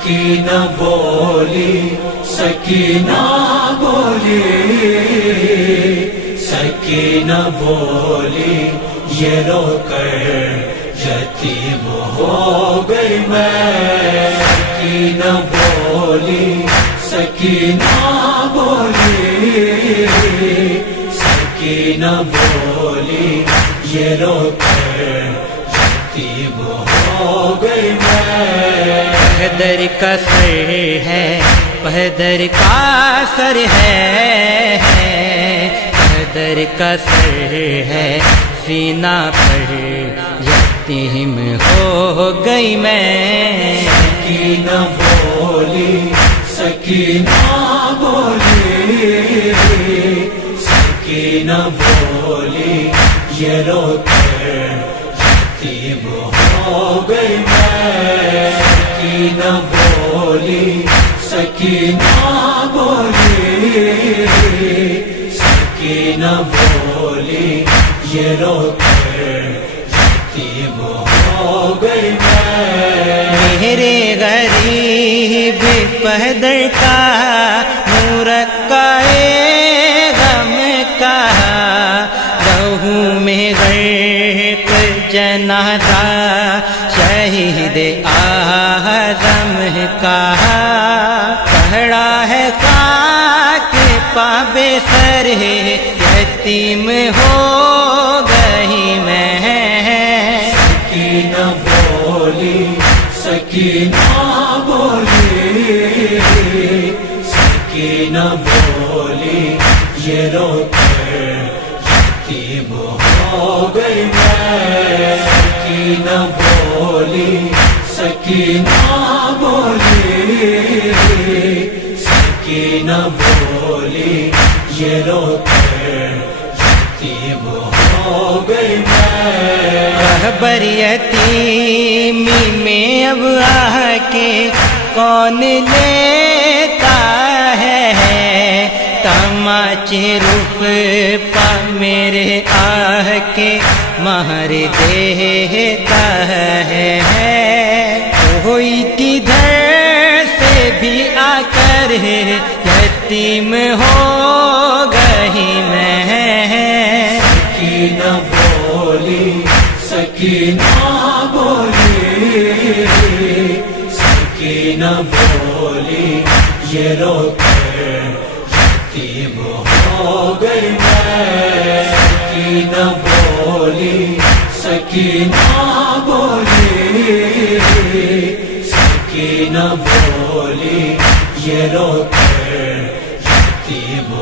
سکینہ بولی سکینہ بولی سکینہ بولی یہ رو کر یتیم ہو گئی میں سکینہ بولی سکینہ بولی سکینہ بولی یہ رو کر یتیم ہو گئی میں پہدر کا سر ہے پہدر کا سر ہے پہدر کا سر ہے سینہ پر یتیم ہو گئی میں سکینہ بولی سکینہ بولی سکینہ بولی یہ رو کر یتیم ہو گئی میں سکینہ بولی سکینہ بولی سکینہ بولی یہ رو کر یتیم ہو گئی میں میرے غریب پہدر کا مورکہ غم کا لہو میں غرق جنازہ شہید اعظم کا پڑا ہے خاک پا بے سر یتیم ہو گئی میں سکینہ بولی سکینہ بولی سکینہ بولی یہ رو کر یتیم ہو گئی میں سکینہ بولی سکینہ بولی سکینہ بولی یہ رو کر یتیم ہو گئی میں رہبر یتیمی میں اب آ کے کون لیتا ہے تماچے رخ پا میرے آہ کے مہر دیتا ہے کوئی کدھر سے بھی آ کر یتیم ہو گئی میں سکینہ بولی سکینہ بولی سکینہ بولی یہ رو کر یتیم ہو گئی میں سکینہ بولی سکینہ بولی سکینہ بولی یہ رو کر یتیم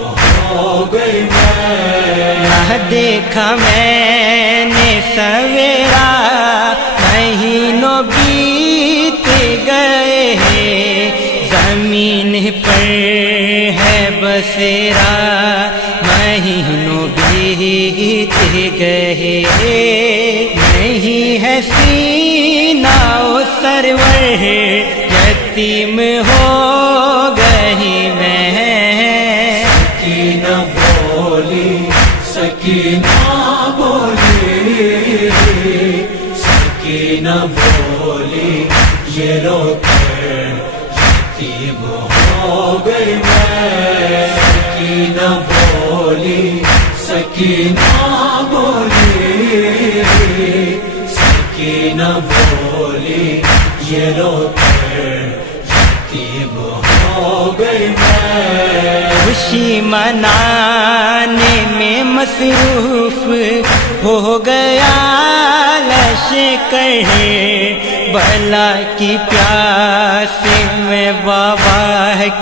ہو گئی میں نہ دیکھا میں نے سویرا مہینوں بیت گئے زمین پر ہے بسیرا مہینوں بیت گئے نہیں ہے سینہ و سرور یتیم ہو گئی میں سکینہ بولی سکینہ بولی سکینہ بولی یہ رو کر یتیم ہو گئی میں سکینہ بولی سکینہ بولی سکینہ بولی یہ رو کر یتیم ہو گئی میں خوشی منانے میں مصروف ہو گیا لشکر بلا کی پیاس میں بابا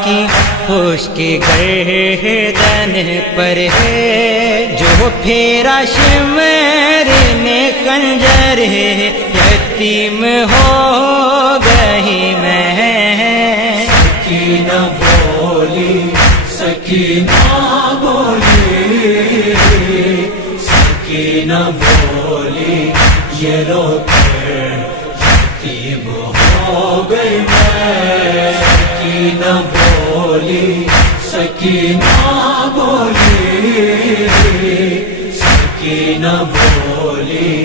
کی خشک گردن پر ہے جو پھیرا شمر نے خنجر یتیم ہو گئی میں سکینہ بولی سکینہ بولی سکینہ بولی یہ رو کر یتیم ہو گئی میں سکینہ بولی سکینہ بولی سکینہ بولی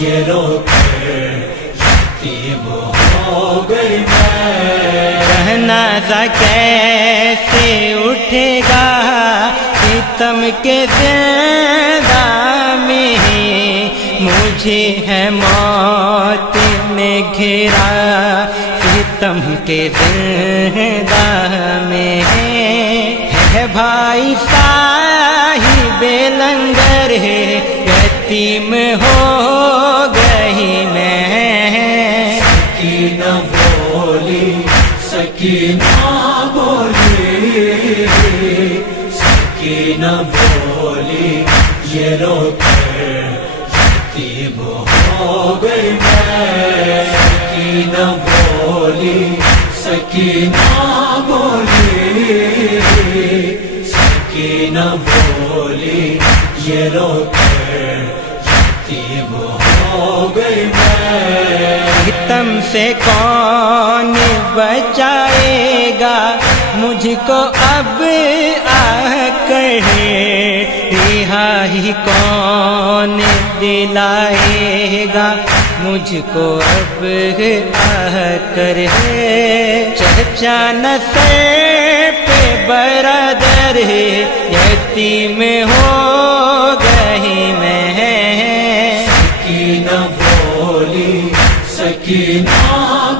یہ رو کر یتیم ہو ہو گئی میں، جنازہ کیسے اٹھے گا ستم کے زندہ میں، مجھے ہے موت نے گھیرا ستم کے زندہ میں، ہے بھائی صاحب لنگر یتیم ہو گئی میں، سکینہ بولی سکینہ بولی، سکینہ بولی یہ رو کر یتیم ہو گئی میں، سکینہ بولی سکینہ بولی، سکینہ بولی یہ رو کر یتیم ہو گئی میں، ستم سے کون بچائے گا مجھ کو اب آ کر، رہائی کون دلائے گا مجھ کو اب آ کر، چچا نصر پہ برادر یتیم ہو گئی میں، سکینہ بولی سکینہ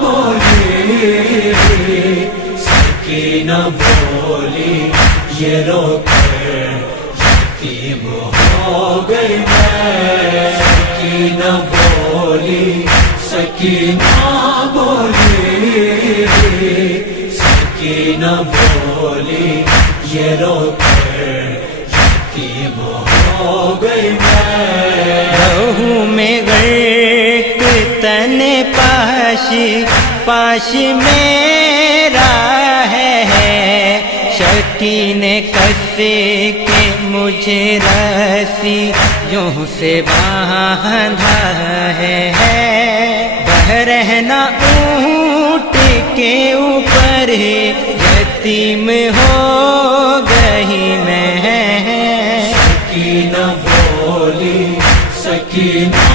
بولی، سکینہ بولی یہ رو کر یتیم ہو گئی میں، سکینہ بولی سکینہ بولی، سکینہ بولی یہ رو کر یتیم ہو گئی میں، لہو میں غرق تن پاش پاش میرا ہے، شکی نے کس کے مجھے رسی یوں سے باندھا ہے، بہرحنا اونٹ کے اوپر یتیم ہو گئی میں، سکینہ بولی سکینہ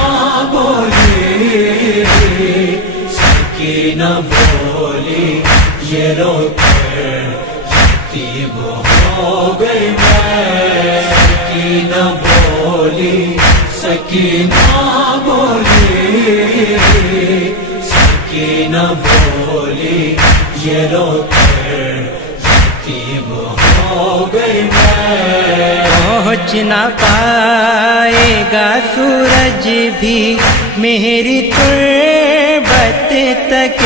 بولی، سکینہ بولی یہ رو کر یتیم ہو گئی میں، سکینہ بولی سکینہ بولی، سکینہ بولی یہ رو کر یتیم ہو گئی میں، پہنچ نہ پائے گا سورج بھی میری تربت تک،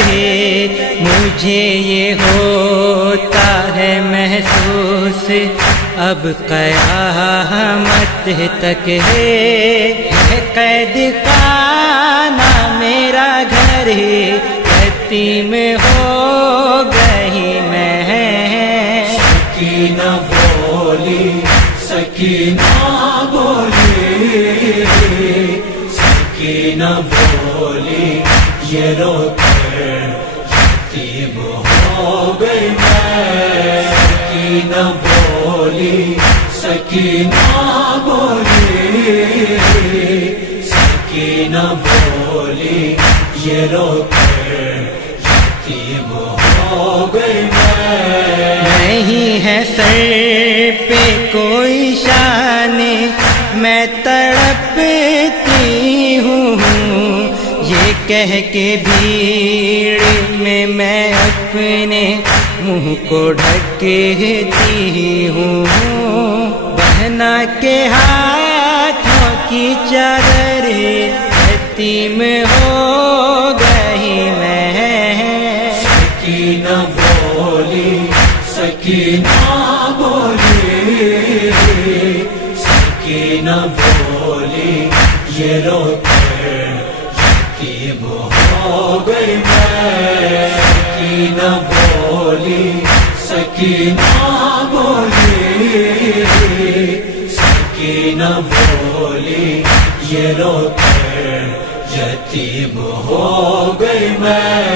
مجھے یہ ہوتا ہے محسوس اب قیامت تک، قید خانہ میرا گھر یتیم ہو گئی میں، سکینہ بولی سکینہ بولی، سکینہ بولی یہ رو کر یتیم ہو گئی میں، سکینہ بولی سکینہ بولی، سکینہ بولی یہ رو کر یتیم ہو گئی میں، نہیں ہے سر پہ کوئی شان میں تڑپتی ہوں، یہ کہہ کے بھیڑ میں اپنے منہ کو ڈھکتی ہوں، بہنا کے ہاتھوں کی چادر یتیم ہو گئی میں، سکینہ بولی سکینہ بولی، سکینہ بولی یہ رو کر یتیم ہو گئی میں، سکینہ بولی سکینہ بولی، سکینہ بولی یہ رو کر یتیم ہو گئی میں،